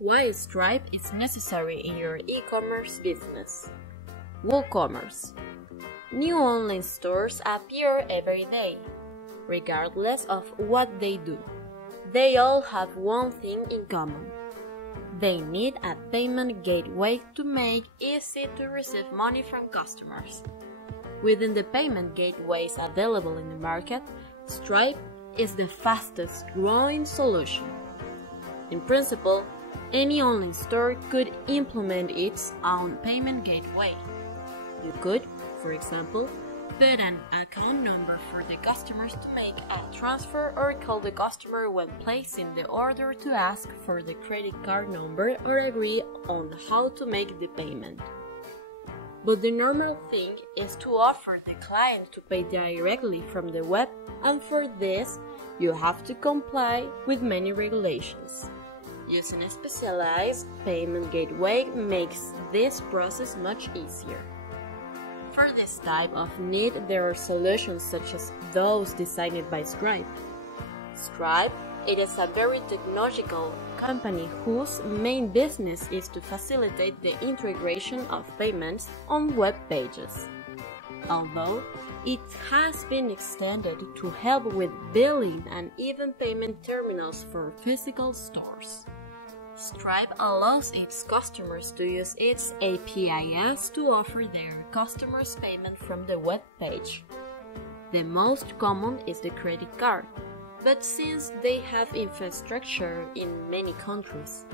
Why Stripe is necessary in your e-commerce business. WooCommerce. New online stores appear every day, regardless of what they do. They all have one thing in common. They need a payment gateway to make it easy to receive money from customers. Within the payment gateways available in the market, Stripe is the fastest growing solution. In principle, any online store could implement its own payment gateway. You could, for example, put an account number for the customers to make a transfer or call the customer when placing the order to ask for the credit card number or agree on how to make the payment. But the normal thing is to offer the client to pay directly from the web, and for this, you have to comply with many regulations. Using a specialized payment gateway makes this process much easier. For this type of need, there are solutions such as those designed by Stripe. Stripe, it is a very technological company whose main business is to facilitate the integration of payments on web pages. Although it has been extended to help with billing and even payment terminals for physical stores. Stripe allows its customers to use its APIs to offer their customers payment from the web page. The most common is the credit card, but since they have infrastructure in many countries,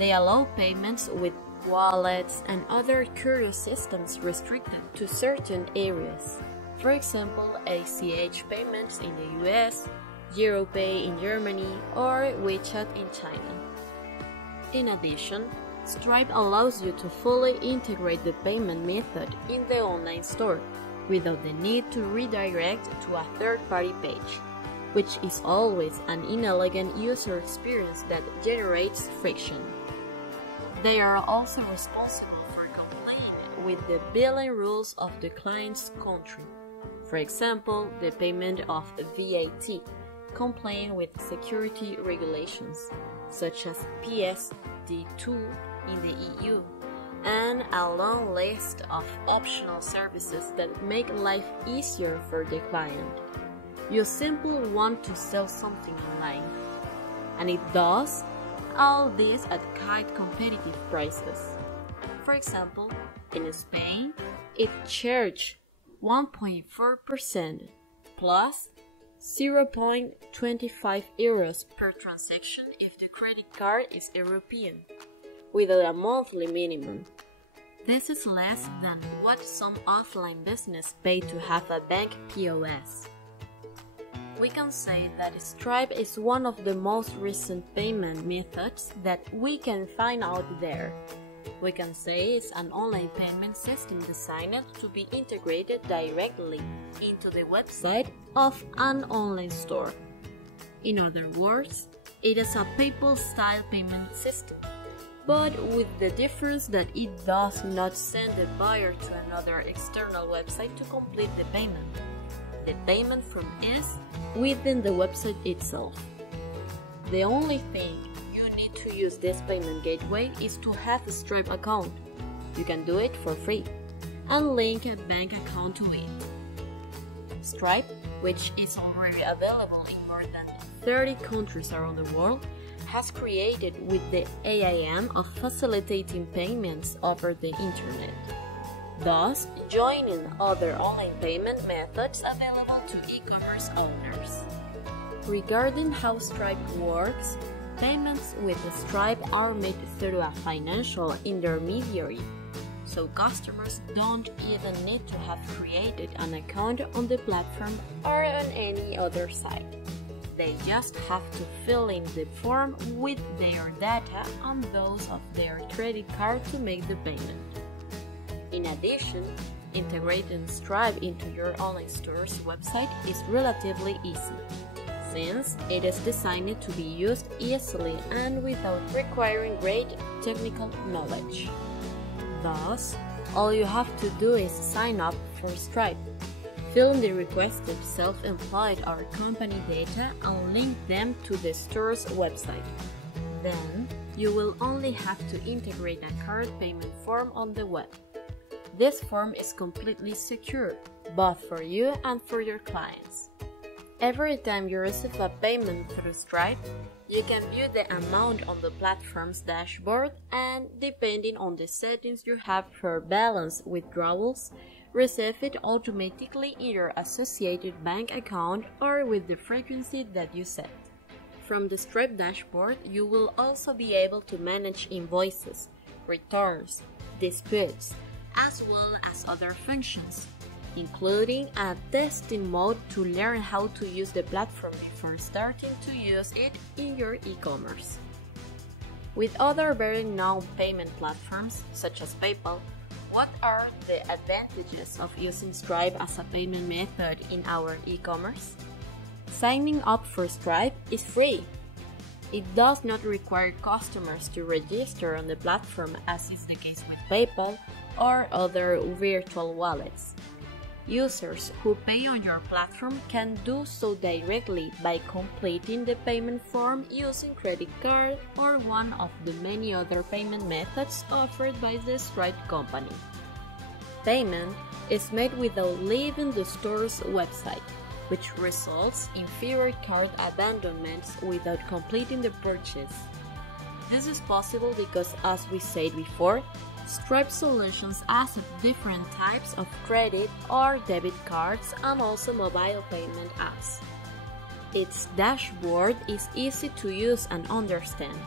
they allow payments with wallets and other courier systems restricted to certain areas. For example, ACH payments in the US, GiroPay in Germany, or WeChat in China. In addition, Stripe allows you to fully integrate the payment method in the online store without the need to redirect to a third-party page, which is always an inelegant user experience that generates friction. They are also responsible for complying with the billing rules of the client's country. For example, the payment of VAT, complying with security regulations, such as PSD2 in the EU, and a long list of optional services that make life easier for the client. You simply want to sell something online, and it does all this at quite competitive prices. For example, in Spain, it charges 1.4% plus 0.25 euros per transaction if the credit card is European, without a monthly minimum. This is less than what some offline business pay to have a bank POS. We can say that Stripe is one of the most recent payment methods that we can find out there. We can say it's an online payment system designed to be integrated directly into the website of an online store. In other words, it is a PayPal-style payment system, but with the difference that it does not send the buyer to another external website to complete the payment. The payment from is within the website itself. The only thing you need to use this payment gateway is to have a Stripe account. You can do it for free and link a bank account to it. Stripe, which is already available in more than 30 countries around the world, has created with the aim of facilitating payments over the internet, thus joining other online payment methods available to e-commerce owners. Regarding how Stripe works, payments with Stripe are made through a financial intermediary, so customers don't even need to have created an account on the platform or on any other site. They just have to fill in the form with their data and those of their credit card to make the payment. In addition, integrating Stripe into your online store's website is relatively easy, since it is designed to be used easily and without requiring great technical knowledge. Thus, all you have to do is sign up for Stripe, fill in the requested self-employed or company data and link them to the store's website. Then, you will only have to integrate a card payment form on the web. This form is completely secure, both for you and for your clients. Every time you receive a payment through Stripe, you can view the amount on the platform's dashboard, and depending on the settings you have for balance withdrawals, receive it automatically in your associated bank account or with the frequency that you set. From the Stripe dashboard, you will also be able to manage invoices, returns, disputes, as well as other functions, including a testing mode to learn how to use the platform before starting to use it in your e-commerce. With other very known payment platforms, such as PayPal, what are the advantages of using Stripe as a payment method in our e-commerce? Signing up for Stripe is free. It does not require customers to register on the platform, as is the case with PayPal or other virtual wallets. Users who pay on your platform can do so directly by completing the payment form using credit card or one of the many other payment methods offered by the Stripe company. Payment is made without leaving the store's website, which results in fewer cart abandonments without completing the purchase. This is possible because, as we said before, Stripe solutions accept different types of credit or debit cards and also mobile payment apps. Its dashboard is easy to use and understand,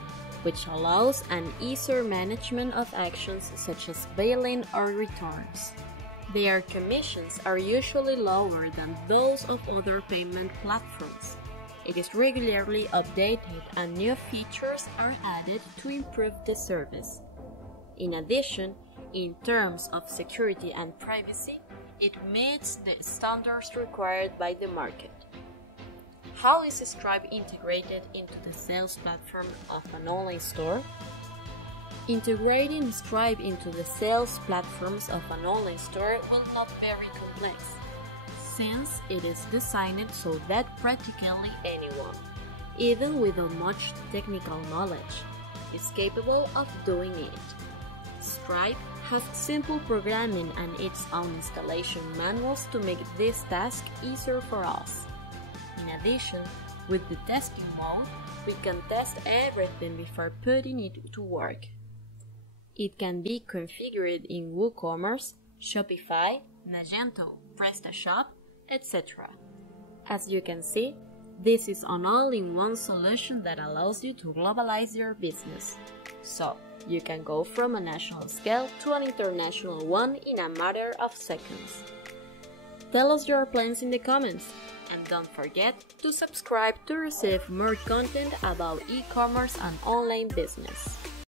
which allows an easier management of actions such as billing or returns. Their commissions are usually lower than those of other payment platforms. It is regularly updated and new features are added to improve the service. In addition, in terms of security and privacy, it meets the standards required by the market. How is Stripe integrated into the sales platform of an online store? Integrating Stripe into the sales platforms of an online store will not be very complex, since it is designed so that practically anyone, even without much technical knowledge, is capable of doing it. Stripe has simple programming and its own installation manuals to make this task easier for us. In addition, with the testing mode, we can test everything before putting it to work. It can be configured in WooCommerce, Shopify, Magento, PrestaShop, etc. As you can see, this is an all-in-one solution that allows you to globalize your business. So, you can go from a national scale to an international one in a matter of seconds. Tell us your plans in the comments, and don't forget to subscribe to receive more content about e-commerce and online business.